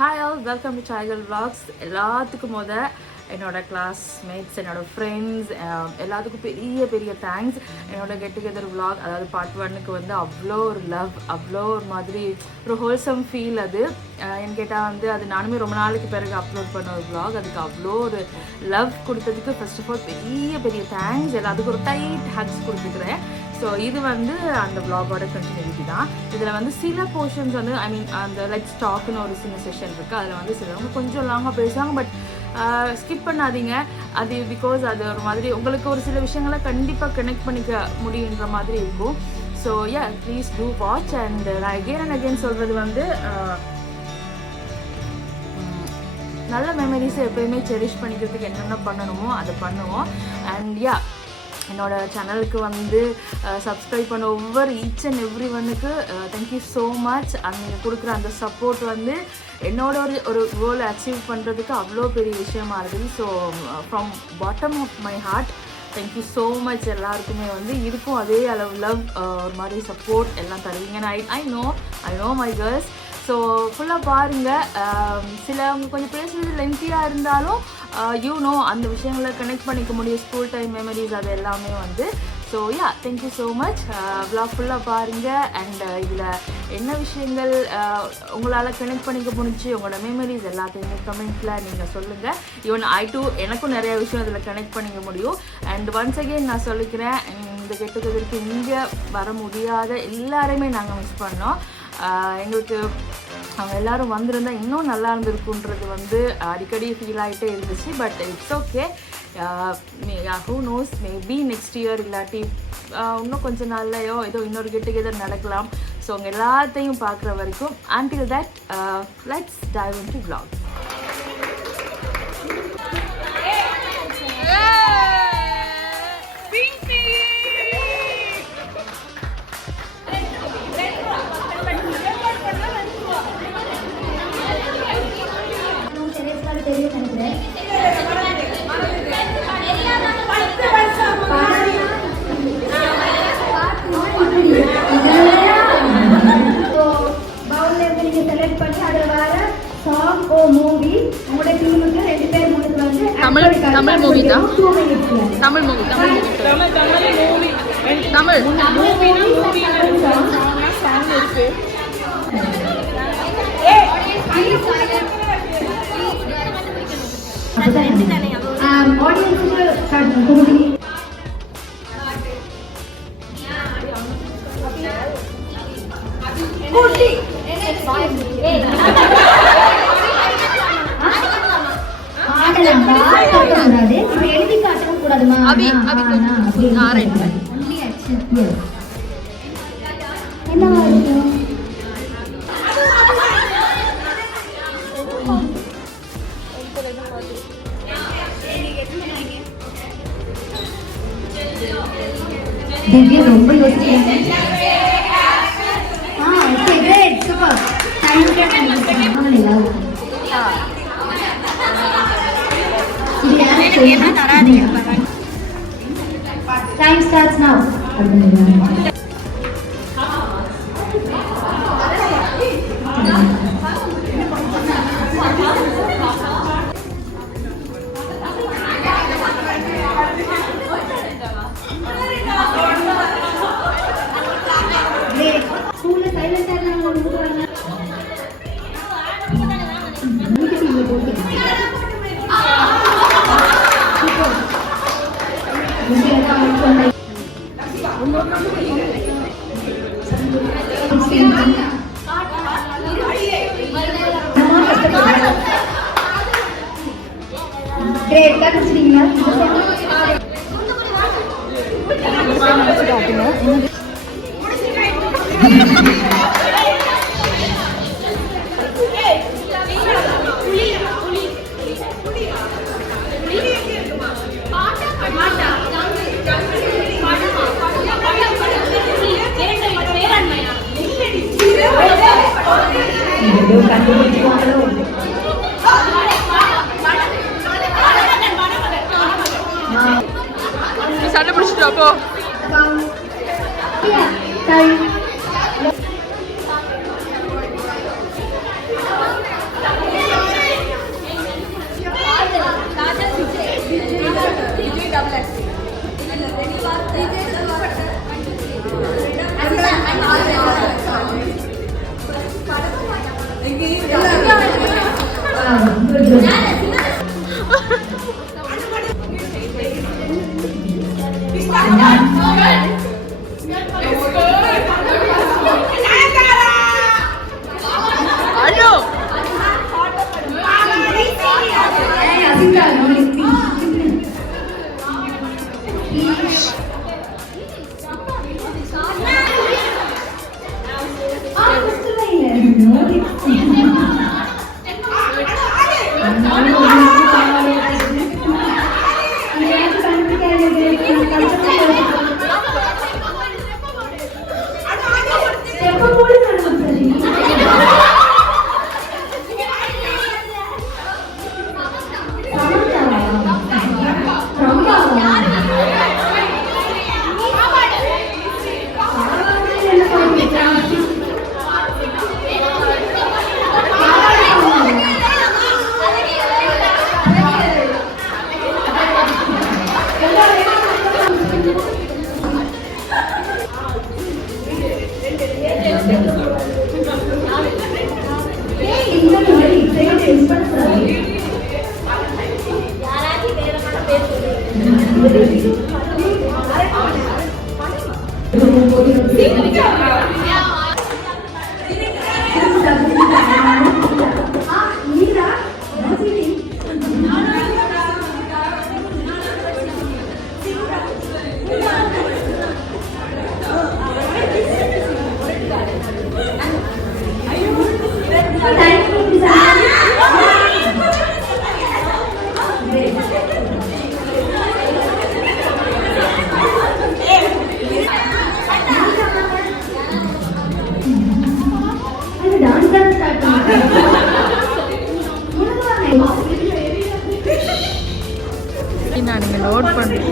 Hi all, welcome to tiger vlogs. எல்லாத்துக்கும் என்னோட classmates, என்னோட ஃப்ரெண்ட்ஸ் எல்லாத்துக்கும் பெரிய பெரிய தேங்க்ஸ். என்னோட கெட் டுகெதர் vlog, அதாவது பார்ட் 1க்கு அவ்வளோ ஒரு லவ், அவ்வளோ ஒரு மாதிரி ஒரு ஹோல்சம் ஃபீல். அது என் கேட்டால் அது நானுமே ரொம்ப நாளைக்கு பிறகு அப்லோட் பண்ண ஒரு vlog. அதுக்கு அவ்வளோ ஒரு லவ் கொடுத்ததுக்கு ஃபர்ஸ்ட் ஆஃப் ஆல் பெரிய பெரிய தேங்க்ஸ். எல்லாத்துக்கும் ஒரு டைட் ஹக்ஸ் கொடுத்துக்கிறேன். ஸோ இது அந்த vlog-ஓட கண்டினியூட்டி தான். இதில் சில போர்ஷன்ஸ் ஐ மீன் அந்த லெட்ஸ் டாக்னு ஒரு சின்ன செஷன் இருக்குது. அதில் சிலவங்க கொஞ்சம் லாங்காக பேசுவாங்க, பட் ஸ்கிப் பண்ணாதீங்க. அது பிகாஸ் அது ஒரு மாதிரி உங்களுக்கு ஒரு சில விஷயங்களை கண்டிப்பாக கனெக்ட் பண்ணிக்க முடியுன்ற மாதிரி இருக்கும். So please do watch. And நான் அகெயின் அண்ட் அகெயின் சொல்கிறது நல்ல மெமரிஸை எப்போயுமே செரிஷ் பண்ணிக்கிறதுக்கு என்னென்ன பண்ணணுமோ அதை பண்ணுவோம். அண்ட் என்னோட சேனலுக்கு சப்ஸ்கிரைப் பண்ண ஒவ்வொரு ஈச் அண்ட் எவ்ரி ஒன்னுக்கு தேங்க்யூ ஸோ மச். நீங்கள் கொடுக்குற அந்த சப்போர்ட் என்னோட ஒரு கோல் அச்சீவ் பண்ணுறதுக்கு அவ்வளோ பெரிய விஷயமா இருக்குது. So from bottom of my heart thank you so much. எல்லாருக்குமே இதுக்கும் அதே அளவு லவ், ஒரு மாதிரி சப்போர்ட் எல்லாம் தருவீங்க. I know my girls. So ஃபுல்லாக பாருங்கள். சிலவங்க கொஞ்சம் பேசுகிறது லென்த்தியாக இருந்தாலும் அந்த விஷயங்களை கனெக்ட் பண்ணிக்க முடியும். ஸ்கூல் டைம் மெமரிஸ் அது எல்லாமே so thank you so much. vlog ஃபுல்லாக பாருங்கள். அண்ட் இதில் என்ன விஷயங்கள் உங்களால் கனெக்ட் பண்ணிக்க முடிஞ்சு, உங்களோட மெமரிஸ் எல்லாத்தையுமே கமெண்ட்டில் நீங்கள் சொல்லுங்கள். ஈவன் எனக்கும் நிறைய விஷயம் இதில் கனெக்ட் பண்ணிக்க முடியும். அண்ட் ஒன்ஸ் அகெயின் நான் சொல்லிக்கிறேன், இந்த கெட் டுகெதருக்கு இங்கே வர முடியாத எல்லாருமே நாங்கள் மிஸ் பண்ணோம். எங்களுக்கு அவங்க எல்லோரும் வந்திருந்தால் இன்னும் நல்லா இருந்திருக்குன்றது அடிக்கடி ஃபீல் ஆகிட்டே இருந்துச்சு. But it's okay. Who knows, maybe next year இல்லாட்டி இன்னும் கொஞ்சம் நாள்லையோ ஏதோ இன்னொரு கெட் டுகெதர் நடக்கலாம். ஸோ உங்கள் எல்லாத்தையும் பார்க்குற வரைக்கும் until that let's dive into vlog. Tamil movie தான். தமிழ் மூவி எழுதி காட்டவும் கூடாதுமா. திவ்யா ரொம்ப யோசிக்கிறாங்க. Time starts now. சண்டை பிடிச்சிட்டு அப்போ நான் நீங்கள் நோட் பண்ணுறேன்.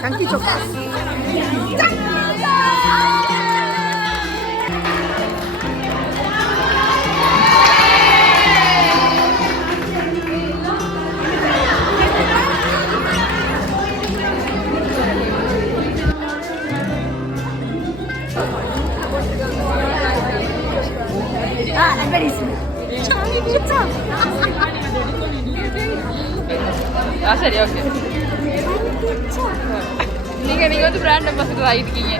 Chunky chocolate. சரி ஓகே நீங்க வந்து பிராண்ட் அம்பாசிடர் ஆகிருக்கீங்க.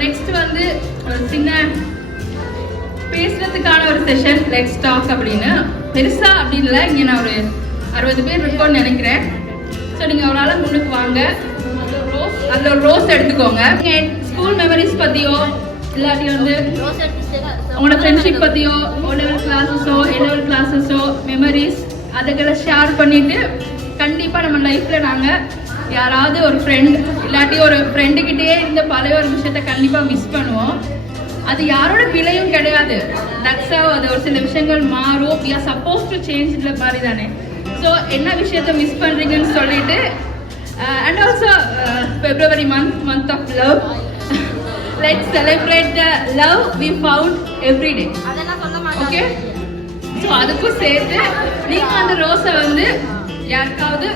நெக்ஸ்ட் வந்து ஒரு சின்ன பேசுறதுக்கான ஒரு செஷன் லெட்ஸ் டாக் அப்படின்னு பெருசா அப்படி இல்லை. இங்கே நான் ஒரு 60 பேர் இருக்கோன்னு நினைக்கிறேன். ஸோ நீங்கள் ஒரு நாள் முன்னுக்கு வாங்க. அதில் ஒரு ரோஸ் எடுத்துக்கோங்க. ஸ்கூல் மெமரிஸ் பற்றியோ இல்லாட்டி வந்து உங்களோட ஃப்ரெண்ட்ஷிப் பற்றியோ O-level கிளாஸஸோ A-level கிளாஸஸோ மெமரிஸ் அதுகளை ஷேர் பண்ணிவிட்டு கண்டிப்பாக நம்ம லைஃப்பில் நாங்கள் யாராவது ஒரு ஃப்ரெண்ட் இல்லாட்டி ஒரு ஃப்ரெண்டுக்கிட்டே இருந்த பழைய ஒரு விஷயத்த கண்டிப்பாக மிஸ் பண்ணுவோம். அது யாரோட பிழையும் கிடையாது. தட்ஸா அது ஒரு சில விஷயங்கள் மாறும். We are suppose to change இந்த மாதிரி தானே. ஸோ ஸோ என்ன விஷயத்த மிஸ் பண்ணுறீங்கன்னு சொல்லிட்டு and also February month of love. Let's celebrate the love we found every day. Okay, so அதுக்கும் சேர்த்து நீங்கள் அந்த ரோஸை வந்து யாருக்காவது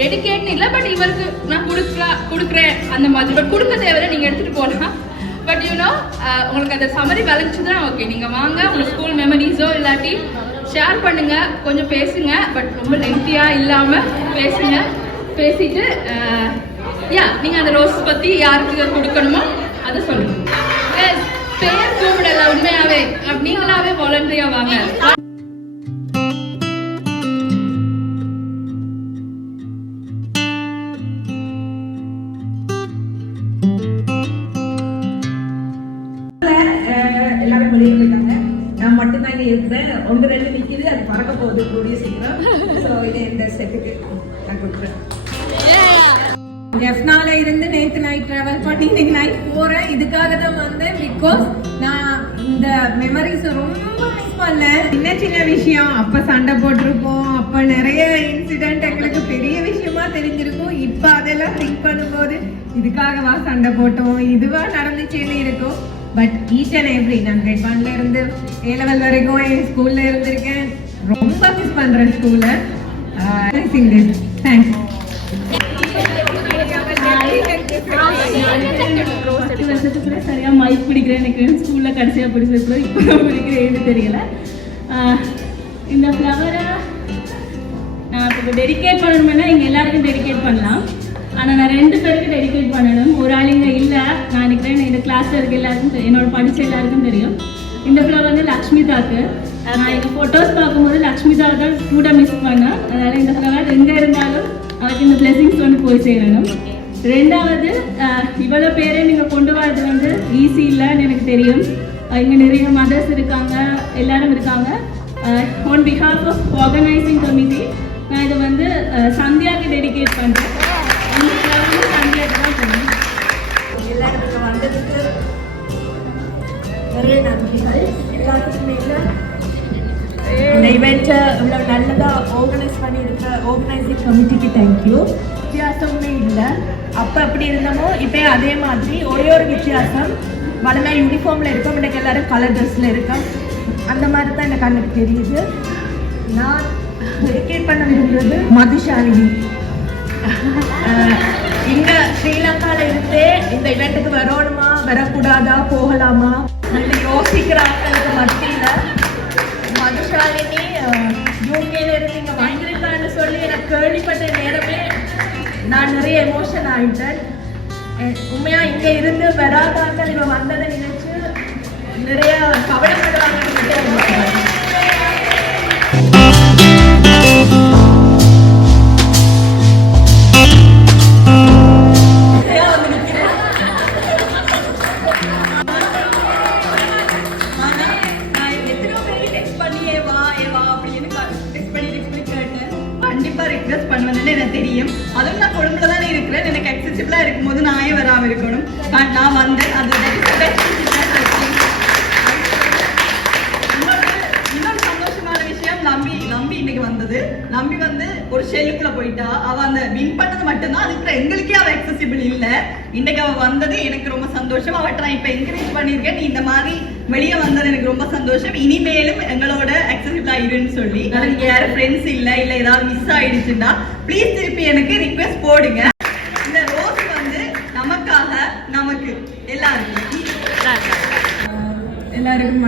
டெடிகேட்னு இல்லை, பட் இவருக்கு நான் கொடுக்குறேன் அந்த மாதிரி, பட் கொடுக்க தேவையில்லை, நீங்கள் எடுத்துகிட்டு போகலாம். பட் யூனோ உங்களுக்கு அந்த சம்மரி விளைஞ்சுதுன்னா ஓகே, நீங்கள் வாங்க, உங்கள் ஸ்கூல் மெமரிஸோ இல்லாட்டி ஷேர் பண்ணுங்கள், கொஞ்சம் பேசுங்க, பட் ரொம்ப லென்த்தியாக இல்லாமல் பேசுங்க. பேசிட்டு நீங்கள் அந்த ரோஸ் பற்றி யாருக்கு கொடுக்கணுமோ அதை சொல்லுங்கள். பேர் கூப்பிடல, உண்மையாகவே நீங்களாவே வாலண்டரியாக வாங்க. எல்லாரும் வெளியே போயிட்டாங்க, நான் மட்டும்தான் இங்கே இருக்கிறேன். ஒன்று ரெண்டு நிற்கிது, அது பறக்க போகுது கூடிய சீக்கிரம். ஸோ இது இந்த செட்டுக்கு நான் கொடுக்குறேன். ஜெஃப்னால இருந்து நேற்று நைட் ட்ராவல் பண்ணி இன்னைக்கு நைட் போகிறேன். இதுக்காக தான் வந்தேன். பிகாஸ் நான் இந்த மெமரிஸை ரொம்ப மிஸ் பண்ணேன். சின்ன சின்ன விஷயம் அப்போ சண்டை போட்டிருப்போம், அப்போ நிறைய இன்சிடென்ட் எங்களுக்கு பெரிய விஷயமா தெரிஞ்சிருக்கும். இப்போ அதெல்லாம் திங்க் பண்ணும்போது இதுக்காகவா சண்டை போட்டோம், இதுவா நடந்துச்சுன்னு இருக்கும். பட் ஈச் அண்ட் எவ்ரி நான் கிரேட் 1ல இருந்து A level வரைக்கும் என் ஸ்கூல்ல இருந்திருக்கேன். ரொம்ப மிஸ் பண்றேன் ஸ்கூலை. தேங்க்ஸ். சரியா மைக் பிடிக்கிறேன், எனக்கு ஸ்கூல்ல கடைசியாக பிடிச்சிருக்கோம், இப்போ பிடிக்கிறேன்னு தெரியல. இந்த ஃப்ளவரை நான் இப்போ டெடிகேட் பண்ணணும்னா இங்கே எல்லாருக்கும் டெடிகேட் பண்ணலாம். ஆனால் நான் 2 பேருக்கு டெடிகேட் பண்ணணும். ஒரு ஆள் இங்கே இல்லை, நான் நினைக்கிறேன் இந்த கிளாஸில் இருக்க எல்லாருக்கும், என்னோட படித்த எல்லாருக்கும் தெரியும். இந்த ஃப்ளவர் வந்து லக்ஷ்மிதாக்கு. நான் எங்கள் ஃபோட்டோஸ் பார்க்கும்போது லக்ஷ்மிதா தான் கூட மிஸ் பண்ணேன். அதனால் இந்த ஃப்ளவர் எங்கே இருந்தாலும் அவருக்கு இந்த பிளெஸிங்ஸ் வந்து போய் சேரணும். 2வது, இவ்வளோ பேரே நீங்கள் கொண்டு வரது வந்து ஈஸி இல்லைன்னு எனக்கு தெரியும். இங்கே நிறைய மதர்ஸ் இருக்காங்க, எல்லாரும் இருக்காங்க. On behalf of organising committee நான் இதை வந்து சந்தியாவுக்கு டெடிகேட் பண்ணுறேன். சந்தியாவுக்கு தான் பண்ணுறேன். எல்லா இடத்துக்கு வந்ததுக்கு நிறைய நன்றிகள். எல்லாத்துக்குமே இந்த இவெண்ட்டை இவ்வளோ நல்லதாக ஆர்கனைஸ் பண்ணியிருக்க ஆர்கனைசிங் கமிட்டிக்கு தேங்க்யூ. வித்தியாசமே இல்லை, அப்போ அப்படி இருந்தோமோ இப்போ அதே மாதிரி ஒரே ஒரு வித்தியாசம், வளமே யூனிஃபார்மில் இருக்கோம், எனக்கு எல்லோரும் கலர் ட்ரெஸ்ஸில் இருக்கோம். அந்த மாதிரி தான் எனக்கு கண்ணுக்கு தெரியுது. நான் டெடிகேட் பண்ண விரும்புகிறது மதுஷாலினி. இங்கே ஸ்ரீலங்காவில் இருந்தே இந்த இவெண்ட்டுக்கு வரணுமா வரக்கூடாதா போகலாமா யோசிக்கிற ஆட்களுக்கு மத்தியில் மதுஷாலினி யூகேல இருந்து இங்கே வந்திருக்கான்னு சொல்லி எனக்கு கேள்விப்பட்ட நேரமே நான் நிறைய எமோஷன் ஆகிட்டேன். உண்மையா இங்கே இருந்து வராதாக்கள் இவன் வந்ததை நினைச்சு நிறைய கவலைப்படுவாங்க. ரிக்வெஸ்ட் பண்ணுவேன்னு எனக்கு தெரியும். அதுவும் நான் கொழும்புல தானே இருக்கிறேன், எனக்கு அக்சசிபிளா இருக்கும்போது நான் ஏன் வராமல் இருக்கணும். நான் வந்தேன். அது இன்னொரு சந்தோஷமான விஷயம், நம்பி இன்னைக்கு வந்தது. நம்பி வந்து ஒரு ஷெல்லுக்குள்ள போயிட்டா. அவ அந்த வின் பண்ணது மட்டும்தான், அதுக்கு எங்களுக்கே அவ அக்சசிபிள் இல்லை. இன்னைக்கு அவ வந்தது எனக்கு ரொம்ப சந்தோஷம். அவட்ட நான் இப்ப என்கரேஜ் பண்ணிருக்கேன், நீ இந்த மாதிரி வெளியே வந்தது எனக்கு ரொம்ப சந்தோஷம். இனிமேலும் எங்களோட அக்சசிபிள் ஆயிடுன்னு சொல்லி. நீங்க யாரும் ஃப்ரெண்ட்ஸ் இல்ல ஏதாவது மிஸ் ஆயிடுச்சுன்னா ப்ளீஸ் திருப்பி எனக்கு ரிக்வெஸ்ட் போடுங்க. இந்த ரோஸ் வந்து நமக்காக, நமக்கு எல்லாருக்கும்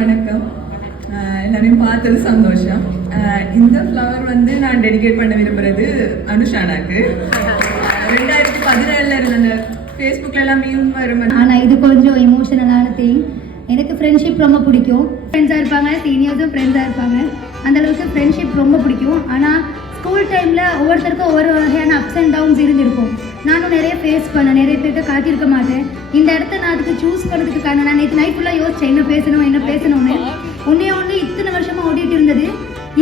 வணக்கம். எல்லாரையும் பார்த்தது சந்தோஷம். இந்த ஃப்ளவர் வந்து நான் டெடிகேட் பண்ண விரும்புறது அனுஷானாக்கு. 2017 இருந்த ஃபேஸ்புக்ல எல்லாம் மீம் வரும். ஆனால் இது கொஞ்சம் எமோஷனலான திங். எனக்கு ஃப்ரெண்ட்ஷிப் ரொம்ப பிடிக்கும். ஃப்ரெண்ட்ஸாக இருப்பாங்க, சீனியர்ஸும் ஃப்ரெண்ட்ஸாக இருப்பாங்க. அந்தளவுக்கு ஃப்ரெண்ட்ஷிப் ரொம்ப பிடிக்கும். ஆனால் ஸ்கூல் டைமில் ஒவ்வொருத்தருக்கும் ஒவ்வொரு வகையான அப்ஸ் அண்ட் டவுன்ஸ் இருந்திருக்கும். நானும் நிறைய ஃபேஸ் பண்ணேன், நிறைய பேர்கிட்ட காட்டியிருக்க மாட்டேன். இந்த இடத்த நான் அதுக்கு சூஸ் பண்ணுறதுக்கு காரணம், நான் நேற்று நைட் ஃபுல்லாக யோசிச்சேன் என்ன பேசணும்னு. ஒன்று இத்தனை வருஷமாக ஓடிட்டு இருந்தது.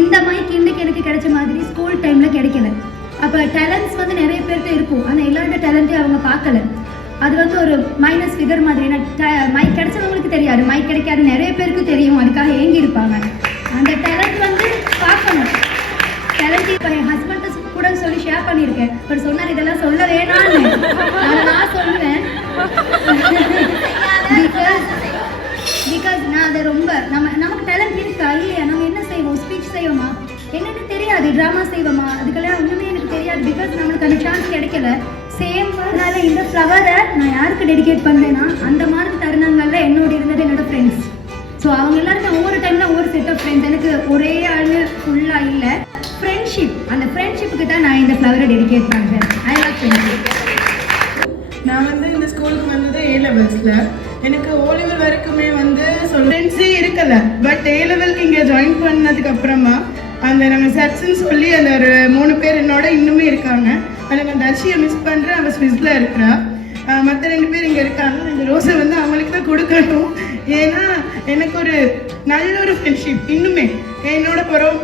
இந்த மைக் இன்றைக்கு எனக்கு கிடைச்ச மாதிரி ஸ்கூல் டைமில் கிடைக்கல. அப்போ டேலண்ட்ஸ் வந்து நிறைய பேர்கிட்ட இருக்கும், ஆனால் எல்லாரோட டேலண்ட்டையும் அவங்க பார்க்கல. அது வந்து ஒரு மைனஸ் ஃபிகர் மாதிரி. மைக் கிடைச்சவங்களுக்கு தெரியாது, மைக் கிடைக்காது நிறைய பேருக்கு தெரியும், அதுக்காக ஏங்கி இருப்பாங்க. அந்த டேலண்ட் வந்து பார்க்கணும். டேலண்ட் என் ஹஸ்பண்ட் கூட சொல்லி ஷேர் பண்ணியிருக்கேன். அவர் சொன்னார் இதெல்லாம் சொல்ல வேணான்னு. நான் சொல்லுவேன் பிகாஸ் நான் அதை ரொம்ப நமக்கு டேலண்ட் இருக்கா இல்லையா, நம்ம என்ன செய்வோம், ஸ்பீச் செய்வோமா என்னன்னு தெரியாது, ட்ராமா செய்வோமா, அதுக்கெல்லாம் ஒன்றுமே எனக்கு தெரியாது. பிகாஸ் நம்மளுக்கு அந்த சான்ஸ் கிடைக்கல. சேம் அதனால இந்த ஃப்ளவரை நான் யாருக்கு டெடிகேட் பண்ணேன்னா அந்த மாதிரி தருணங்கள்ல என்னோட இருந்தது என்னோட ஃப்ரெண்ட்ஸ். ஸோ அவங்க எல்லாருமே ஒவ்வொரு டைம்ல ஒவ்வொரு செட் ஆஃப் ஃப்ரெண்ட்ஸ், எனக்கு ஒரே ஆள் ஃபுல்லாக இல்லை. ஃப்ரெண்ட்ஷிப், அந்த ஃப்ரெண்ட்ஷிப்புக்கு தான் நான் இந்த ஃப்ளவரை டெடிகேட் பண்ணுறேன். I love friendship. நான் வந்து இந்த ஸ்கூலுக்கு வந்தது A levelsல. எனக்கு O level வரைக்குமே வந்து ஃப்ரெண்ட்ஸே இருக்கல. பட் A levelக்கு இங்கே ஜாயின் பண்ணதுக்கு அப்புறமா அந்த நம்ம சர்ச்ன்னு சொல்லி அந்த ஒரு 3 பேர் என்னோட இன்னுமே இருக்காங்க. அதில் நான் தர்ஷியை மிஸ் பண்ணுறேன், அவள் ஸ்விஸ்ல இருக்கிறா. மற்ற 2 பேர் இங்கே இருக்காங்க. இந்த ரோஸை வந்து அவங்களுக்கு தான் கொடுக்கணும். ஏன்னா எனக்கு ஒரு நல்ல ஒரு ஃப்ரெண்ட்ஷிப் இன்னுமே என்னோட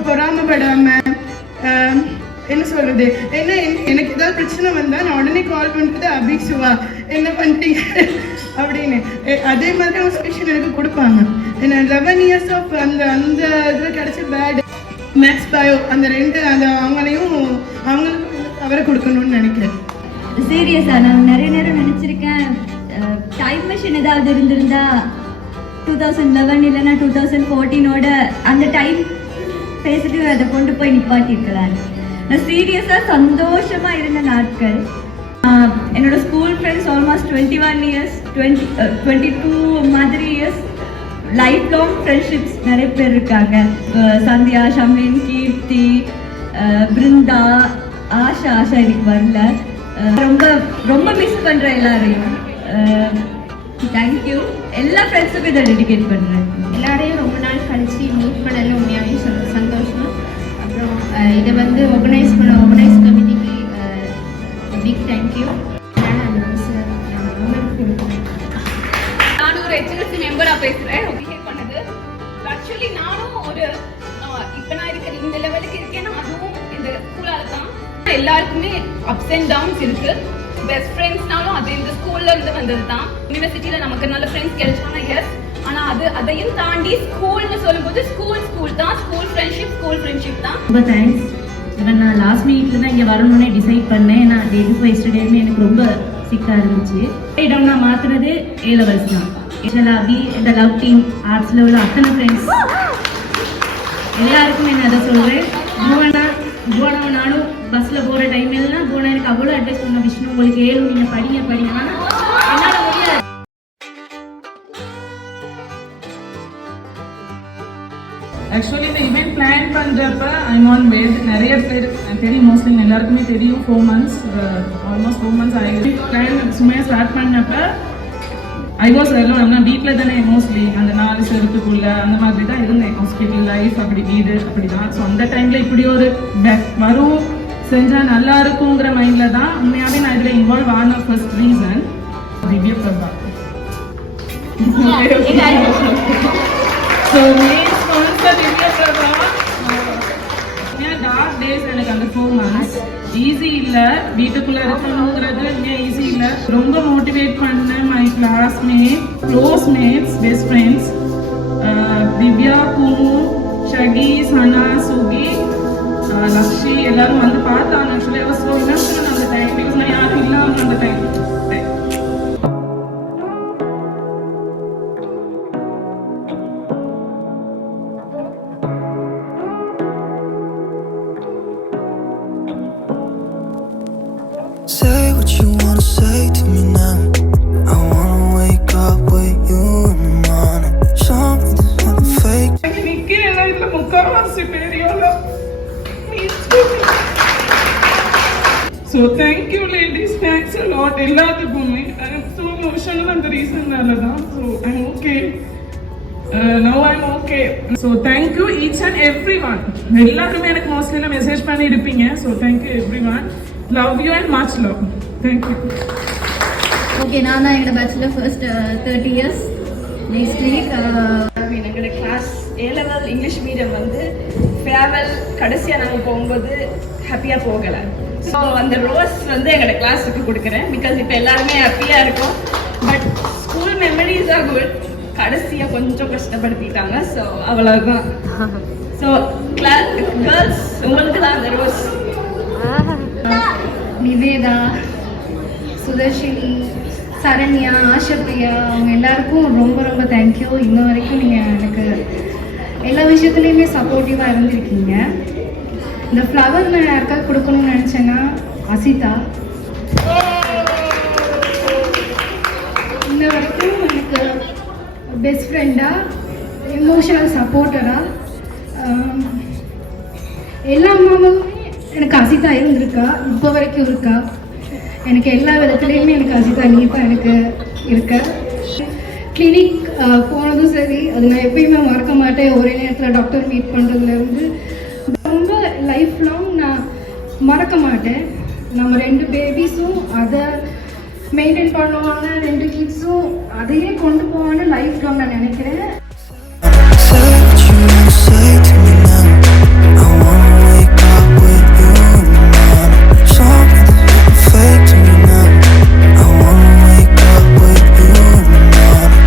பொறாமப்படாமல் என்ன சொல்கிறது, ஏன்னா எனக்கு ஏதாவது பிரச்சனை வந்தால் நான் உடனே கால் பண்ணிட்டு அபிஷுவா என்ன பண்ணிட்டீங்க அப்படின்னு அதே மாதிரி அவங்க சொல்யூஷன் எனக்கு கொடுப்பாங்க. ஏன்னா 11 years ஆஃப் அந்த இதில் கிடச்ச பேட் மேத்ஸ் பயோ அந்த 2 அந்த அவங்களுக்கும் அவரை கொடுக்கணும்னு நினைக்கிறேன். சீரியஸா நான் நிறைய நேரம் நினைச்சிருக்கேன், டைம் மிஷின் ஏதாவது இருந்திருந்தா 2011 இல்லைன்னா 2014ஓட அந்த டைம் பேசிட்டு அதை கொண்டு போய் நிப்பாட்டிருக்கலாம். நான் சீரியஸா சந்தோஷமா இருந்த நாட்கள். என்னோட ஸ்கூல் ஃப்ரெண்ட்ஸ் ஆல்மோஸ்ட் 21 years 22 மாதிரி இயர்ஸ் லைஃப் லாங் ஃப்ரெண்ட்ஷிப்ஸ் நிறைய பேர் இருக்காங்க. சந்தியா, ஷமின், கீர்த்தி, பிருந்தா, ஆஷா இதுக்கு வரல. ரொம்ப ரொம்ப மிஸ் பண்றேன் எல்லாரையும். தேங்க்யூ. எல்லா ஃப்ரெண்ட்ஸுக்கும் இதை டெடிகேட் பண்றேன். எல்லாரையும் ரொம்ப நாள் கழிச்சு மீட் பண்ணல, உண்மையாகவே சந்தோஷம். அப்புறம் இதை வந்து ஆர்கனைஸ் கமிட்டிக்கு பிக் தேங்க்யூ. நானும் ஒரு HLC மெம்பரா பேசுறேன். பிஹேவ் பண்ணது ஆக்சுவலி நானும் ஒரு இப்போ நான் இருக்கிற இந்த லெவலுக்கு இருக்கேன்னா அதுவும் இந்த ஸ்கூலால தான். எல்லாருக்குமே அப்ஸ் அண்ட் டவுன்ஸ் இருக்கு. பெஸ்ட் ஃப்ரெண்ட்ஸ்னாலும் அது இந்த ஸ்கூல்ல இருந்து வந்தது தான். யூனிவர்சிட்டியில நமக்கு நல்ல ஃப்ரெண்ட்ஸ் கிடைச்சாங்க, எஸ். ஆனா அதையும் தாண்டி ஸ்கூல்னு சொல்லும்போது ஸ்கூல் தான், ஸ்கூல் ஃப்ரெண்ட்ஷிப் தான். ரொம்ப தேங்க்ஸ். இவன் நான் லாஸ்ட் மினிட்ல தான் இங்கே வரணும்னே டிசைட் பண்ணேன். நான் டே பிஃபோர் எஸ்டர்டேன்னு எனக்கு ரொம்ப சிக்காக இருந்துச்சு. இடம் நான் மாற்றுறது A levels தான். அபி இந்த லவ் டீம் ஆர்ட்ஸில் உள்ள அத்தனை ஃப்ரெண்ட்ஸ் எல்லாருக்கும் நான் அதை சொல்கிறேன். புவனாவை நானும் பஸ்ஸில் போகிற டைம் எல்லாம் புவனா எனக்கு அவ்வளோ அட்வைஸ் பண்ண, விஷ்ணு உங்களுக்கு நீங்கள் படிங்க. ஆனால் என்னால் முடியாது. ஆக்சுவலி இந்த இவெண்ட் பிளான் பண்ணுறப்ப ஐம் ஆன் வெயிட். நிறைய பேர் தெரியும், மோஸ்ட்லி எல்லாருக்குமே தெரியும். 4 months ஆல்மோஸ்ட் 4 months ஆகி பிளான் சும்மையாக ஸ்டார்ட் பண்ணப்ப ஐ வாஸ் எல்லாம் நான் வீட்டில் தானே மோஸ்ட்லி அந்த 4 செவருக்குள்ள அந்த மாதிரி தான் இருந்தேன். ஹாஸ்பிட்டல் லைஃப் அப்படி வீடு அப்படி தான். ஸோ அந்த டைமில் இப்படி ஒரு வரும் செஞ்சால் நல்லா இருக்குங்கிற மைண்டில் தான் உண்மையாகவே நான் இதில் இன்வால்வ் ஆன first reason Divya Prabha. So dark days எனக்கு அந்த 4 months ஈஸி இல்லை. வீட்டுக்குள்ள இருக்கணுங்கிறது ஈஸி இல்லை. ரொம்ப மோட்டிவேட் பண்ண my classmate, close mates, best friends Divya, Kumu, Shaki, Sana, Suki, Lakshi எல்லாரும் வந்து பார்த்தாங்க. ஆக்சுவலி ஸோ இமோஷனல் அந்த டைம். பிகாஸ் நான் யாரும் இல்லாமல் அந்த time. Say what you wanna say to me now. I wanna wake up with you in the morning. Show me there's nothing fake. நிக்கிறேன் இதுல முக்காவாசி பேரியோல. So thank you ladies, thanks a lot எல்லாத்துக்குமே. I am so emotional and the reason தான். So I'm okay. Now I'm okay. So thank you each and everyone. எல்லாருமே எனக்கு mostly message பண்ணி இருப்பீங்க. So thank you everyone. Love you and much love. Thank you. Okay, நான் தான் என்னோட bachelor first 30 years next week. எங்களோட class A level English medium வந்து farewell கடைசியாக நாங்கள் போகும்போது ஹாப்பியாக போகலை. ஸோ அந்த ரோஸ் வந்து எங்களோட கிளாஸுக்கு கொடுக்குறேன். பிகாஸ் இப்போ எல்லாருமே ஹாப்பியாக இருக்கும். But school memories are good. கடைசியாக கொஞ்சம் கஷ்டப்படுத்திட்டாங்க. ஸோ அவ்வளோதான். ஸோ கேர்ள்ஸ் உங்களுக்கு தான் அந்த ரோஸ். நிவேதா, சுதர்ஷினி, சரண்யா, ஆஷப்பிரியா, அவங்க எல்லாருக்கும் ரொம்ப ரொம்ப தேங்க்யூ. இன்ன வரைக்கும் நீங்கள் எனக்கு எல்லா விஷயத்துலையுமே சப்போர்ட்டிவாக இருந்திருக்கீங்க. இந்த ஃப்ளவர் நான் யாருக்காவது கொடுக்கணும்னு நினச்சேன்னா அசிதா. இன்ன வரைக்கும் எனக்கு பெஸ்ட் ஃப்ரெண்டாக, எமோஷனல் சப்போர்ட்டராக எல்லா அம்மாவுமே எனக்கு அசிதா இருந்திருக்கா, இப்போ வரைக்கும் இருக்கா. எனக்கு எல்லா விதத்துலேயுமே எனக்கு அசிதா நீ தான் எனக்கு இருக்க. கிளினிக் போனதும் சரி, அது நான் எப்பயுமே மறக்க மாட்டேன். ஒரே நேரத்தில் டாக்டர் மீட் பண்ணுறதுலேருந்து ரொம்ப லைஃப் லாங் நான் மறக்க மாட்டேன். நம்ம 2 பேபிஸும் அதை மெயின்டைன் பண்ணுவாங்க, 2 கிட்ஸும் அதையே கொண்டு போவான்னு லைஃப் லாங் நான் நினைக்கிறேன். Say what you wanna say to me now. I wanna wake up with you in the morning. Something that's fake to me now. I wanna wake up with you in the morning.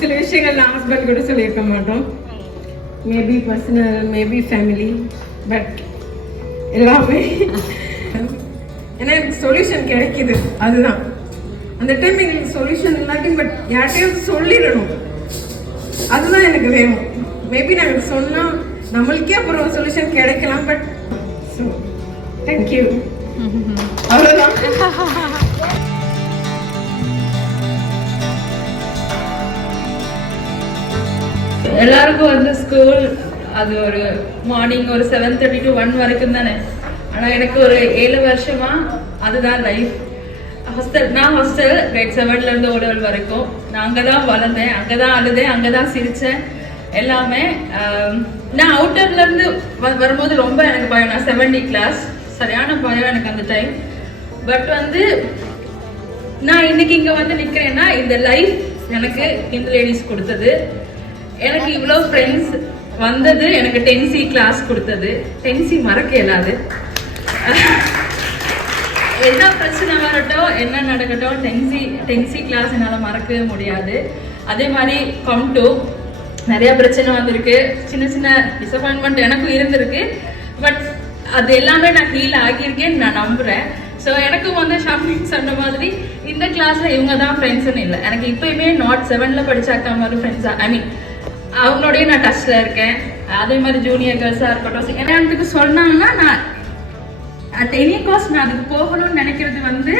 சில விஷயங்கள் நான் husband கூட சொல்லியிருக்க மாட்டோம். Maybe personal, maybe family, but எல்லாமே ஏன்னா எனக்கு solution கிடைக்கிது. அதுதான் அந்த டைம் எங்களுக்கு சொல்யூஷன் இல்லாட்டி, பட் யார்கிட்டையும் சொல்லிடணும். அதுதான் எனக்கு வேணும். மேபி நாங்கள் சொன்னால் நம்மளுக்கே அப்புறம் சொல்யூஷன் கிடைக்கலாம். பட் ஸோ தேங்க்யூ, அவ்வளோதான். எல்லாருக்கும் வந்து ஸ்கூல் அது ஒரு மார்னிங் ஒரு 7:30 to 1 வரைக்கும் தானே. ஆனால் எனக்கு ஒரு 7 வருஷமா அதுதான் லைஃப். நான் ஹாஸ்டல் grade 7லேருந்து O-level வரைக்கும் நான் அங்கே தான் வளர்ந்தேன், அங்கே தான் அழுதேன், அங்கே தான் சிரித்தேன் எல்லாமே. நான் அவுட்டர்லேருந்து வரும்போது ரொம்ப எனக்கு பயம். நான் 70 கிளாஸ், சரியான பயம் எனக்கு அந்த டைம். பட் வந்து நான் இன்னைக்கு இங்கே வந்து நிற்கிறேன்னா இந்த லைஃப் எனக்கு இந்த லேடிஸ் கொடுத்தது. எனக்கு இவ்வளோ ஃப்ரெண்ட்ஸ் வந்தது எனக்கு 10C கிளாஸ் கொடுத்தது. 10C மறக்க இயலாது. என்ன பிரச்சனை வரட்டும், என்ன நடக்கட்டும், 10C கிளாஸ் என்னால் மறக்கவே முடியாது. அதே மாதிரி Com2 நிறைய பிரச்சனை வந்திருக்கு, சின்ன சின்ன டிசப்பாயின்மெண்ட் எனக்கும் இருந்திருக்கு. பட் அது எல்லாமே நான் ஹீல் ஆகியிருக்கேன்னு நான் நம்புகிறேன். ஸோ எனக்கும் வந்து ஷாப்பிங் சொன்ன மாதிரி இந்த கிளாஸில் இவங்க தான் ஃப்ரெண்ட்ஸ்ன்னு இல்லை. எனக்கு இப்போயுமே Not 7ல் படித்த அக்கா மாதிரி ஃப்ரெண்ட்ஸாக, ஐ மீன் அவங்களோடய நான் டச்சில் இருக்கேன். அதே மாதிரி ஜூனியர் கேர்ள்ஸாக இருக்கட்டும், எனக்கு சொன்னாங்கன்னா நான் அட் எனி காஸ்ட் நான் அதுக்கு போகணும்னு நினைக்கிறது வந்து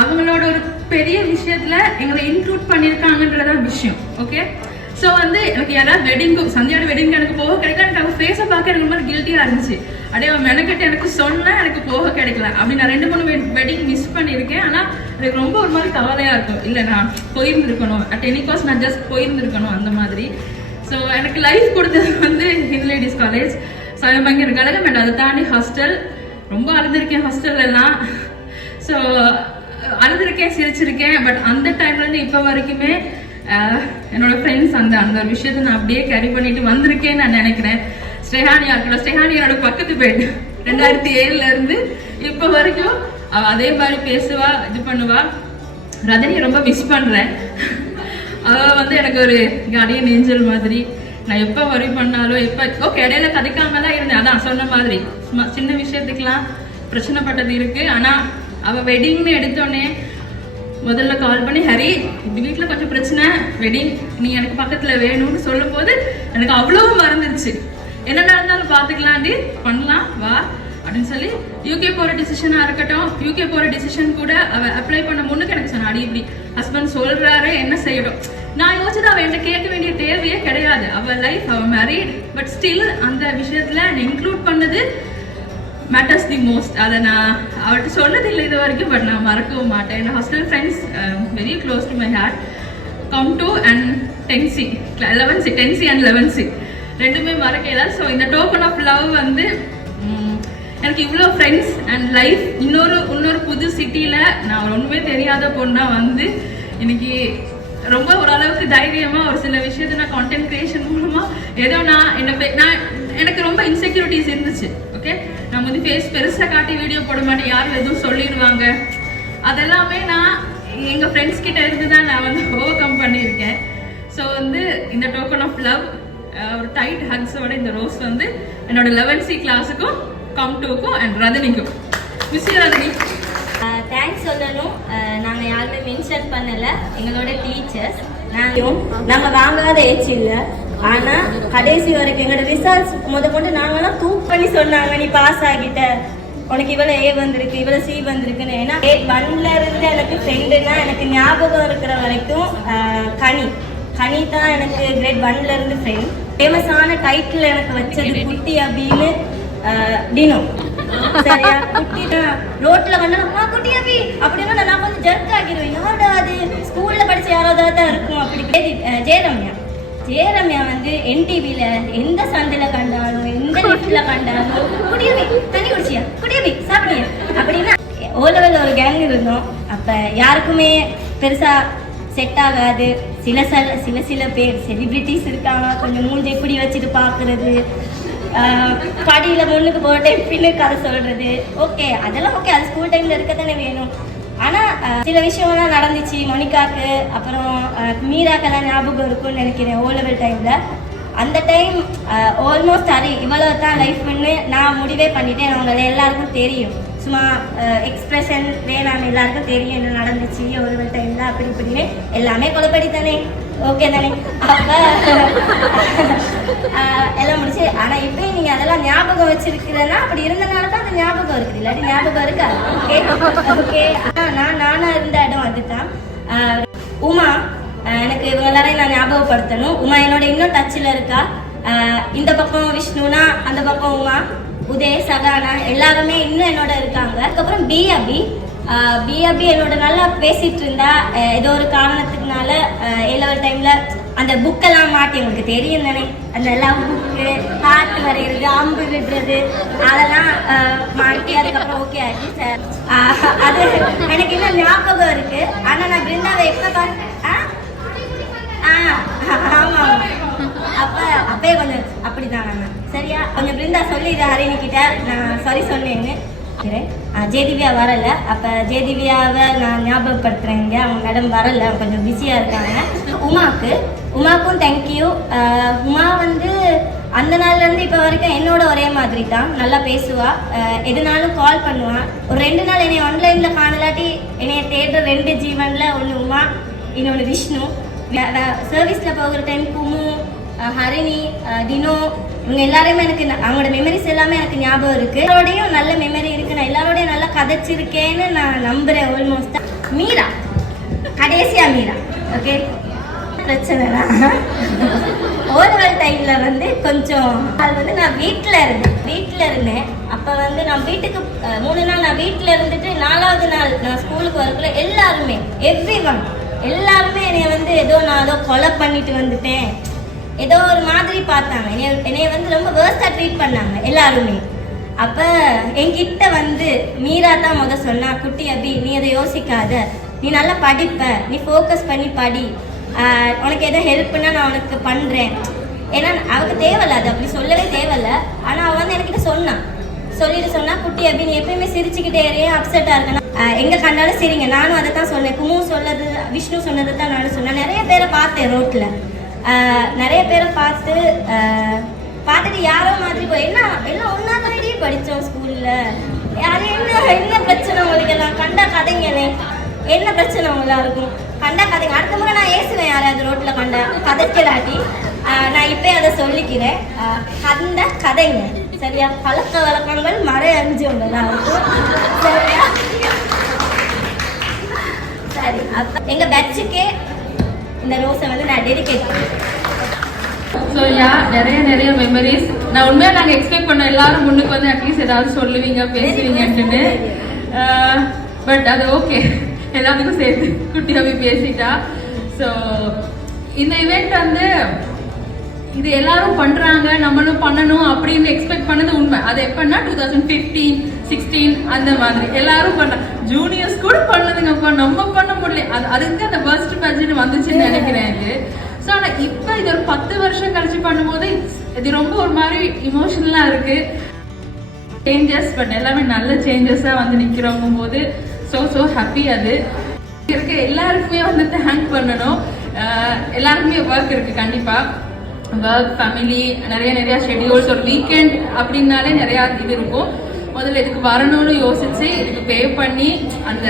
அவங்களோட ஒரு பெரிய விஷயத்தில் எங்களை இன்க்ளூட் பண்ணியிருக்காங்கன்றதான் விஷயம். ஓகே, ஸோ வந்து எனக்கு யாராவது வெட்டிங்கு, சந்தியோட வெட்டிங்கு எனக்கு போக கிடைக்கல. எனக்கு அவங்க ஃபேஸை பார்க்க எனக்கு ரொம்ப கில்ட்டியாக இருந்துச்சு. அப்படியே அவன் மெனக்கட்டு எனக்கு சொன்னேன், எனக்கு போக கிடைக்கல. அப்படி நான் 2-3 வெட்டிங் மிஸ் பண்ணியிருக்கேன். ஆனால் எனக்கு ரொம்ப ஒரு மாதிரி கவலையாக இருக்கும். இல்லை நான் போயிருந்துருக்கணும், அட் எனி காஸ்ட் நான் ஜஸ்ட் போயிருந்துருக்கணும் அந்த மாதிரி. ஸோ எனக்கு லைஃப் கொடுத்தது வந்து ஹிந்து லேடிஸ் காலேஜ், சயமங்கர் கழகம். அண்ட் அதை தாண்டி ஹாஸ்டல். ரொம்ப அழுதுருக்கேன் ஹாஸ்டல்லாம். ஸோ அழுதுருக்கேன், சிரிச்சிருக்கேன். பட் அந்த டைம்லேருந்து இப்போ வரைக்குமே என்னோட ஃப்ரெண்ட்ஸ் அந்த அந்த விஷயத்தை நான் அப்படியே கேரி பண்ணிட்டு வந்திருக்கேன்னு நான் நினைக்கிறேன். ஸ்ரேஹானியா இருக்கணும், ஸ்ரேஹானி என்னோட பக்கத்து பெட் 2007லேருந்து இப்போ வரைக்கும் அவள் அதே மாதிரி பேசுவா, இது பண்ணுவா. ரஜினியை ரொம்ப மிஸ் பண்ணுறேன். அவள் வந்து எனக்கு ஒரு கார்டியன் ஏஞ்சல் மாதிரி. நான் எப்போ வரி பண்ணாலும் எப்போ ஓகே இடையில கதைக்காமலாம் இருந்தேன். அதான் சொன்ன மாதிரி சின்ன விஷயத்துக்கெலாம் பிரச்சனைப்பட்டது இருக்குது. ஆனால் அவள் வெட்டிங்னு எடுத்தோடனே முதல்ல கால் பண்ணி, ஹரி இப்படி வீட்டில் கொஞ்சம் பிரச்சனை, வெட்டிங் நீ எனக்கு பக்கத்தில் வேணும்னு சொல்லும்போது எனக்கு அவ்வளோ மறந்துருச்சு. என்ன நடந்தாலும் பார்த்துக்கலாண்டி, பண்ணலாம் வா அப்படின்னு சொல்லி யூகே போகிற டிசிஷனாக இருக்கட்டும், யூகே போகிற டிசிஷன் கூட அவள் அப்ளை பண்ண முன்னுக்கு எனக்கு சொன்னா, அடி இப்படி ஹஸ்பண்ட் சொல்கிறாரு என்ன செய்யணும். நான் யோசிச்சது அவள் என்கிட்ட கேட்க வேண்டிய தேவையே கிடையாது. அவள் லைஃப், அவள் மேரீட். பட் ஸ்டில் அந்த விஷயத்தில் என்னை இன்க்ளூட் பண்ணது மேட்டர்ஸ் தி மோஸ்ட். அதை நான் அவர்கிட்ட சொன்னதில்லை இது வரைக்கும். பட் நான் மறக்கவும் மாட்டேன். என் hostel friends very close to my heart. Com2 and 10C 10C and 11C ரெண்டுமே மறக்க இயலாது. ஸோ இந்த டோக்கன் ஆஃப் லவ் வந்து எனக்கு இவ்வளோ ஃப்ரெண்ட்ஸ் அண்ட் லைஃப். இன்னொரு புது சிட்டியில் நான் ஒன்றுமே தெரியாத பொண்ணாக வந்து இன்னைக்கு ரொம்ப ஓரளவுக்கு தைரியமாக ஒரு சில விஷயத்தை நான் கான்டென்ட் கிரியேஷன் மூலமாக ஏதோ நான் எனக்கு ரொம்ப இன்செக்யூரிட்டிஸ் இருந்துச்சு. ஓகே, நான் வந்து ஃபேஸ் பெருசாக காட்டி வீடியோ போட மாட்டேன், யாரும் எதுவும் சொல்லிடுவாங்க. அதெல்லாமே நான் எங்கள் ஃப்ரெண்ட்ஸ் கிட்ட இருந்து தான் நான் வந்து ஓவர் கம் பண்ணியிருக்கேன். ஸோ வந்து இந்த டோக்கன் ஆஃப் லவ் ஒரு டைட் ஹக்ஸோட இந்த ரோஸ் வந்து என்னோட 11C கிளாஸுக்கும் கம் டூக்கும் அண்ட் ரதனிக்கும். மிஸ் ரதனி தேங்க்ஸ் சொல்லணும். நாங்கள் யாருமே மென்ஷன் பண்ணலை, எங்களோட டீச்சர்ஸ். நாங்கள் வாங்காத ஏச்சு இல்லை, ஆனால் கடைசி வரைக்கும் எங்களோட ரிசல்ட்ஸ் கொண்டு நாங்களாம் தூக் பண்ணி சொன்னாங்க, நீ பாஸ் ஆகிட்ட, உனக்கு இவ்வளோ A வந்திருக்கு, இவ்வளோ C வந்திருக்குன்னு. ஏன்னா grade 1ல இருந்து எனக்கு ஃப்ரெண்டுன்னா எனக்கு ஞாபகம் இருக்கிற வரைக்கும் கனி தான் எனக்கு grade 1ல இருந்து ஃப்ரெண்ட். ஃபேமஸான டைட்டில் எனக்கு வச்சது குட்டி அப்படின்னு டினோ. சரியா, குட்டி ரோட்ல வந்து குட்டி அபி அப்படின்னா நான் கொஞ்சம் ஜர்க் ஆகிடுவேன். யாரோட அது ஸ்கூல்ல படிச்ச யாராவது தான் இருக்கும் அப்படி. ஜெயரம்யா வந்து NTVல எந்த சந்தையில கண்டாலும் எந்த லிஃப்ட்ல கண்டாலும் குடியபி தண்ணி குடிச்சியா, குடியபி சாப்பிடியா அப்படின்னா. O level ஒரு கேங் இருந்தோம். அப்ப யாருக்குமே பெருசா செட் ஆகாது. சில பேர் செலிபிரிட்டிஸ் இருக்காங்க, கொஞ்சம் மூஞ்சி இப்படி வச்சுட்டு பாக்குறது, படியில் முன்னுக்கு போட்டு பின்னுக்கு கதை சொல்றது. ஓகே, அதெல்லாம் ஓகே, அது ஸ்கூல் டைம்ல இருக்க தானே வேணும். ஆனால் சில விஷயம்லாம் நடந்துச்சு. மோனிகாக்கு அப்புறம் மீராக்கெல்லாம் ஞாபகம் இருக்கும்னு நினைக்கிறேன். O level டைம்ல அந்த டைம் ஆல்மோஸ்ட் இவ்வளோ தான் லைஃப்னு நான் முடிவே பண்ணிட்டேன். அவங்கள எல்லாருக்கும் தெரியும், சும்மா எக்ஸ்பிரஷன் வேணாம், எல்லாருக்கும் தெரியும் என்ன நடந்துச்சு O level டைம்ல அப்படி இப்படின்னு. எல்லாமே கொலைப்படி தானே, ஓகே தானே. அப்போ எல்லாம் முடிச்சு. ஆனால் இப்போ நீங்கள் அதெல்லாம் ஞாபகம் வச்சிருக்கிறேன்னா அப்படி இருந்தனால தான் அது ஞாபகம் இருக்குது, இல்லாட்டி ஞாபகம் இருக்கா? ஓகே. நானாக இருந்த இடம் அதுதான். உமா, எனக்கு இவங்க எல்லாரையும் நான் ஞாபகப்படுத்தணும். உமா என்னோட இன்னும் டச்சில் இருக்கா. இந்த பக்கம் விஷ்ணுனா, அந்த பக்கம் உமா, உதய், சகானா எல்லாருமே இன்னும் என்னோட இருக்காங்க. அதுக்கப்புறம் பி அபி என்னோட நல்லா பேசிட்டு இருந்தா. ஏதோ ஒரு காரணத்துக்குனால A level டைம்ல அந்த புக்கெல்லாம் மாட்டி, உங்களுக்கு தெரியும் தானே, அந்த லவ் புக்கு, ஹார்ட் வரைகிறது, அம்பு விடுறது, அதெல்லாம் மாட்டி அதுக்கப்புறம் ஓகே ஆச்சு சார். அது எனக்கு இன்னும் ஞாபகம் இருக்கு. ஆனால் நான் பிருந்தாவை எப்போ பார்த்தேன், ஆமாம், அப்பே கொஞ்சம் அப்படிதான். சரியா, கொஞ்சம் பிருந்தா சொல்லி இதை ஹரிணி கிட்ட நான் சாரி சொன்னேன்னு. ஜெயதிவ்யா வரல. அப்போ ஜெயதிவ்யாவை நான் ஞாபகப்படுத்துறேங்க. அவங்க மேடம் வரல, கொஞ்சம் பிஸியாக இருக்காங்க. உமாக்கும் தேங்க்யூ. உமா வந்து அந்த நாள்லேருந்து இப்போ வரைக்கும் என்னோட ஒரே மாதிரி தான், நல்லா பேசுவா, எதுனாலும் கால் பண்ணுவா. ஒரு 2 நாள் என்னை ஆன்லைனில் காணலாட்டி என்னைய தேடுற 2 ஜீவனில் ஒன்று உமா, இன்னொன்று விஷ்ணு. சர்வீஸில் போகிற டைம் குமு, ஹரிணி, டினோ, இவங்க எல்லாருமே எனக்கு அவங்களோட மெமரிஸ் எல்லாமே எனக்கு ஞாபகம் இருக்கு. எல்லாரோடையும் நல்ல மெமரி இருக்கு. நான் எல்லாரோடையும் நல்லா கதைச்சிருக்கேன்னு நான் நம்புறேன். ஆல்மோஸ்ட் மீரா, கடைசியா மீரா. ஓகே, பிரச்சனை தான். O level டைம்ல வந்து கொஞ்சம் அது வந்து நான் வீட்டில் இருந்தேன். அப்போ வந்து நான் வீட்டுக்கு 3 நாள் நான் வீட்டில் இருந்துட்டு 4வது நாள் நான் ஸ்கூலுக்கு வரக்குள்ள எல்லாருமே எல்லாருமே என்னைய வந்து நான் ஏதோ கொலை பண்ணிட்டு வந்துட்டேன், ஏதோ ஒரு மாதிரி பார்த்தாங்க. என்னைய வந்து ரொம்ப வேர்ஸ்டாக ட்ரீட் பண்ணாங்க எல்லாருமே. அப்போ என்கிட்ட வந்து மீரா தான் சொன்னா, குட்டி அபி நீ அதை யோசிக்காத, நீ நல்லா படிப்ப, நீ ஃபோக்கஸ் பண்ணி படி, உனக்கு எதோ ஹெல்ப்னா நான் உனக்கு பண்ணுறேன். ஏன்னா அவளுக்கு தேவையில்ல, அது அப்படி சொல்லவே தேவையில்ல. ஆனால் அவள் வந்து என்கிட்ட சொன்னா, குட்டி அபி நீ எப்பயுமே சிரிச்சுக்கிட்டே அப்செட்டாக இருக்கணும், எங்கே கண்டாலும் சரிங்க. நானும் அதை தான் சொன்னேன். குமு சொன்னது, விஷ்ணு சொன்னதை தான் நானும் சொன்னேன். நிறைய பேரை பார்த்தேன் ரோட்டில், நிறைய பேரை பார்த்துட்டு யாரோ மாதிரி போய் எல்லாம் ஒன்றா தானே படித்தோம் ஸ்கூலில், யாரும் என்ன பிரச்சனை உங்களுக்கு எல்லாம், கண்டா கதைங்கண்ணே, என்ன பிரச்சனை உங்களா இருக்கும், கண்டா கதைங்க. அடுத்த முறை நான் ஏசுவேன் யாராவது ரோட்டில் கண்டா கதைக்கலாட்டி. நான் இப்போ அதை சொல்லிக்கிறேன், கண்ட கதைங்க. சரியா, பழக்க வழக்கங்கள் மறையறிஞ்சவங்கதான் இருக்கும். சரியா, சரி. அப்போ எங்கள் பேட்சுக்கே இந்த ரோஸை வந்து நான் டெடிகேட் பண்ணுறேன். ஸோ நிறைய மெமரிஸ். நான் உண்மையாக நாங்கள் எக்ஸ்பெக்ட் பண்ணோம் எல்லாரும் முன்னுக்கு வந்து அட்லீஸ்ட் ஏதாவது சொல்லுவீங்க, பேசுவீங்கன்ட்டு. பட் அது ஓகே, எல்லாத்துக்கும் சேர்த்து குட்டியாவே பேசிட்டா. ஸோ இந்த இவெண்ட் வந்து இது எல்லாரும் பண்றாங்க, நம்மளும் பண்ணணும் அப்படின்னு எக்ஸ்பெக்ட் பண்ணது உண்மை. அது எப்பன்னா 2015, 16 அந்த மாதிரி எல்லாரும் பண்ண, ஜூனியர்ஸ் கூட பண்ணதுங்கப்பா, நம்ம பண்ண முடியல. அதுக்கு அந்த ஃபர்ஸ்ட் பேட்ச் வந்துச்சுன்னு நினைக்கிறேன் இது. ஸோ ஆனால் இப்போ இது ஒரு 10 வருஷம் கழிச்சு பண்ணும்போது இது ரொம்ப ஒரு மாதிரி இமோஷனலாக இருக்கு. சேஞ்சஸ், பட் எல்லாமே நல்ல சேஞ்சஸாக வந்து நிற்கிறவங்க போது ஸோ ஹாப்பி. அது இருக்க எல்லாருக்குமே வந்து தேங்க் பண்ணணும். எல்லாருக்குமே ஒர்க் இருக்குது கண்டிப்பாக. ஒர்க், ஃபேமிலி, நிறைய ஷெட்யூல்ஸ். ஒரு வீக்கெண்ட் அப்படின்னாலே நிறையா இது இருக்கும். முதல்ல இதுக்கு வரணும்னு யோசிச்சு இதுக்கு பே பண்ணி அந்த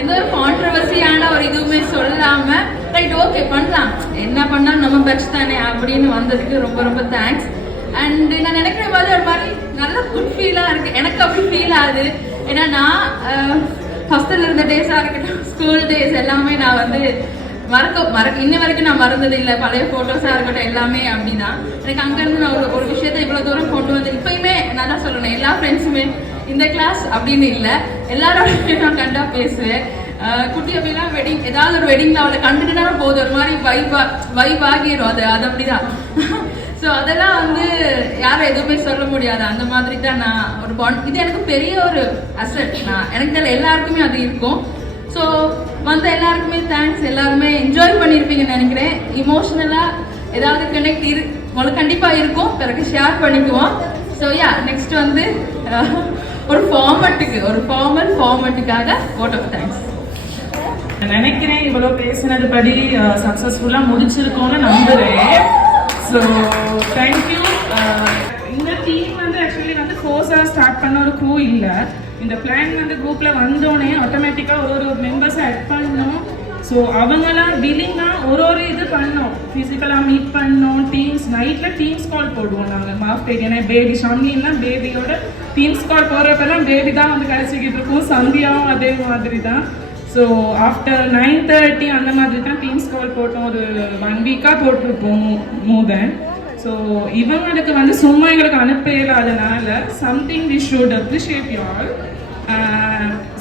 எந்த ஒரு கான்ட்ரவர்சியான ஒரு இதுவுமே சொல்லாமல் ரைட் ஓகே பண்ணலாம், என்ன பண்ணாலும் நம்ம பெஸ்ட் தானே அப்படின்னு வந்ததுக்கு ரொம்ப ரொம்ப தேங்க்ஸ். அண்ட் நான் நினைக்கிற மாதிரி ஒரு மாதிரி நல்ல குட் ஃபீலாக இருக்குது. எனக்கு அப்படி ஃபீல் ஆகுது. ஏன்னா நான் ஃபஸ்ட்டில் இருந்த டேஸாக இருக்கட்டும், ஸ்கூல் டேஸ் எல்லாமே நான் வந்து மறக்க இன்ன வரைக்கும் நான் மறந்தது இல்லை. பழைய ஃபோட்டோஸாக இருக்கட்டும் எல்லாமே அப்படிதான். எனக்கு அங்கேருந்து நான் ஒரு விஷயத்தை இவ்வளோ தூரம் கொண்டு வந்து இப்போயுமே நான் தான் சொல்லணும், எல்லா ஃப்ரெண்ட்ஸுமே இந்த கிளாஸ் அப்படின்னு இல்லை, எல்லாரோட நான் கண்டா பேசுவேன். குட்டி அப்படிலாம் வெட்டிங், ஏதாவது ஒரு வெட்டிங்கில் அவளை கண்டுட்டுனா போதும், ஒரு மாதிரி வைப் ஆகிடும். அது அப்படிதான். ஸோ அதெல்லாம் வந்து யாரும் எதுவுமே சொல்ல முடியாது. அந்த மாதிரி தான் நான் ஒரு பாண்ட். இது எனக்கு பெரிய ஒரு அசட். எனக்கு தெரியல எல்லாருக்குமே அது இருக்கும். ஸோ வந்த எல்லாருக்குமே தேங்க்ஸ். எல்லாருமே என்ஜாய் பண்ணியிருப்பீங்கன்னு நினைக்கிறேன். இமோஷனலாக ஏதாவது கனெக்ட் உங்களுக்கு கண்டிப்பாக இருக்கும், பிறகு ஷேர் பண்ணிக்குவோம். ஸோ நெக்ஸ்ட் வந்து ஒரு ஃபார்மட்டுக்காக vote of thanks. நினைக்கிறேன் இவ்வளோ பேசினது படி சக்ஸஸ்ஃபுல்லாக முடிச்சிருக்கோன்னு நம்புகிறேன். So thank you. இந்த டீம் வந்து ஆக்சுவலி வந்து ஃபோர்ஸாக ஸ்டார்ட் பண்ண ஒரு க்ரூ இல்லை. இந்த பிளான் வந்து குரூப்பில் வந்தோடனே ஆட்டோமேட்டிக்காக ஒரு மெம்பர்ஸை ஆட் பண்ணோம். ஸோ அவங்களாம் வில்லிங்காக ஒரு இது பண்ணோம், ஃபிசிக்கலாக மீட் பண்ணோம். டீம்ஸ் நைட்டில் டீம்ஸ் கால் போடுவோம் நாங்கள் மாஃப்டேக். ஏன்னா பேபி ஷாமிலாம் பேபியோட டீம்ஸ் கால் போடுறப்பெல்லாம் பேபி தான் வந்து கழிச்சிக்கிட்டு இருக்கும். சந்தியாவும் அதே மாதிரி தான். ஸோ ஆஃப்டர் 9:30 அந்த மாதிரி தான் டீம்ஸ் கால் போட்டோம். ஒரு 1 வீக்காக போட்டிருப்போம் மோர் தென். ஸோ இவங்களுக்கு வந்து சும்மா எங்களுக்கு அனுப்ப இல்லாதனால something we should appreciate you all.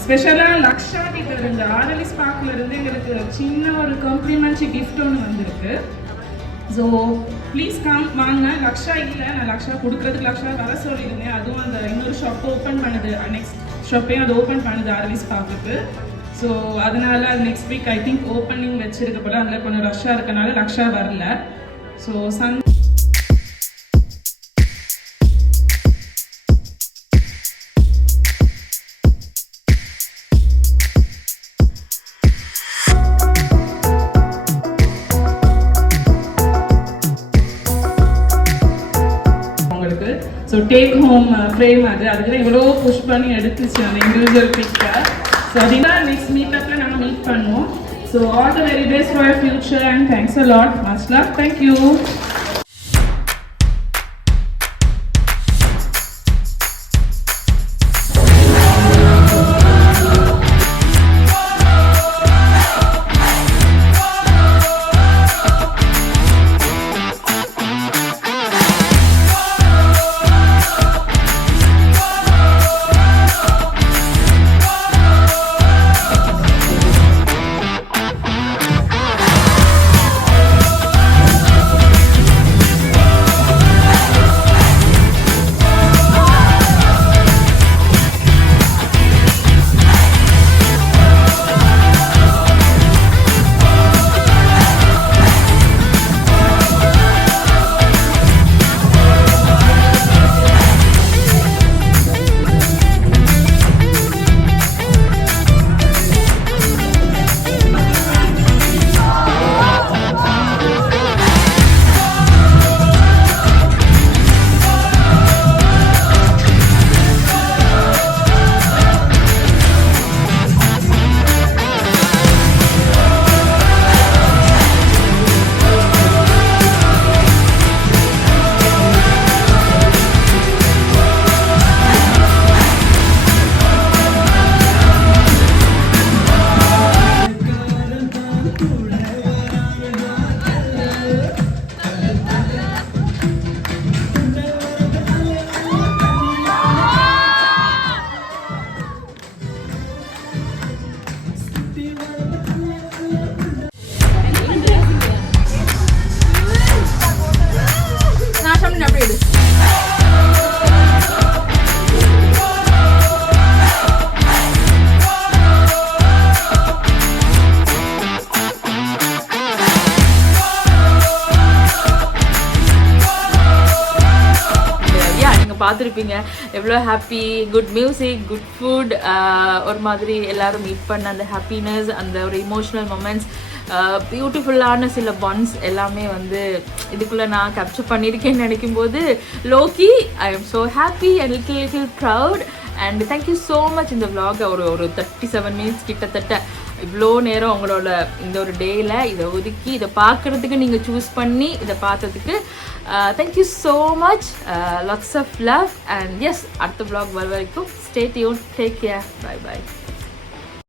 ஸ்பெஷலாக லக்ஷா கிட்ட இருந்து ஆர்எல்எஸ் பார்க்கில் இருந்து எங்களுக்கு சின்ன ஒரு காம்ப்ளிமெண்ட்ரி கிஃப்ட் ஒன்று வந்திருக்கு. ஸோ ப்ளீஸ் வாங்க. லக்ஷா இல்லை, நான் லக்ஷா கொடுக்குறதுக்கு லக்ஷா வர சொல்லியிருந்தேன். அதுவும் அந்த இன்னொரு ஷாப் ஓப்பன் பண்ணுது, நெக்ஸ்ட் ஷாப்பையும் அது ஓப்பன் பண்ணுது ஆர்எல்எஸ் பார்க்குக்கு. ஸோ அதனால அது next week I think opening வச்சிருக்க போல, அதில் கொஞ்சம் ரஷ்ஷாக இருக்கனால லக்ஷா வரல. So so take home frame அதுக்கு இவ்வளோ புஷ் பண்ணி எடுத்துச்சு அந்த இண்டிவிஜுவல் பிக்கை. ஸோ அதுதான் நெக்ஸ்ட் மீட்டப்பில் நம்ம மீட் பண்ணுவோம். So all the very best for your future and thanks a lot. Much love. Thank you. பார்த்துருப்பீங்க எவ்வளோ happy, good music, good food, ஒரு மாதிரி எல்லோரும் மீட் பண்ண அந்த ஹாப்பினஸ், அந்த ஒரு இமோஷ்னல் மொமெண்ட்ஸ் பியூட்டிஃபுல்லான சில பாண்ட்ஸ் எல்லாமே வந்து இதுக்குள்ளே நான் கேப்சர் பண்ணியிருக்கேன்னு நினைக்கும் போது லோக்கி I am so happy and little proud. And thank you so much. இந்த vlog ஒரு 37 மினிட்ஸ் கிட்டத்தட்ட இவ்வளோ நேரம் உங்களோட இந்த ஒரு டேயில் இதை ஒதுக்கி இதை பார்க்குறதுக்கு நீங்கள் சூஸ் பண்ணி இதை பார்த்ததுக்கு thank you so much. Lots of love and yes அடுத்த vlog வர வரைக்கும் stay tune, take care, bye by.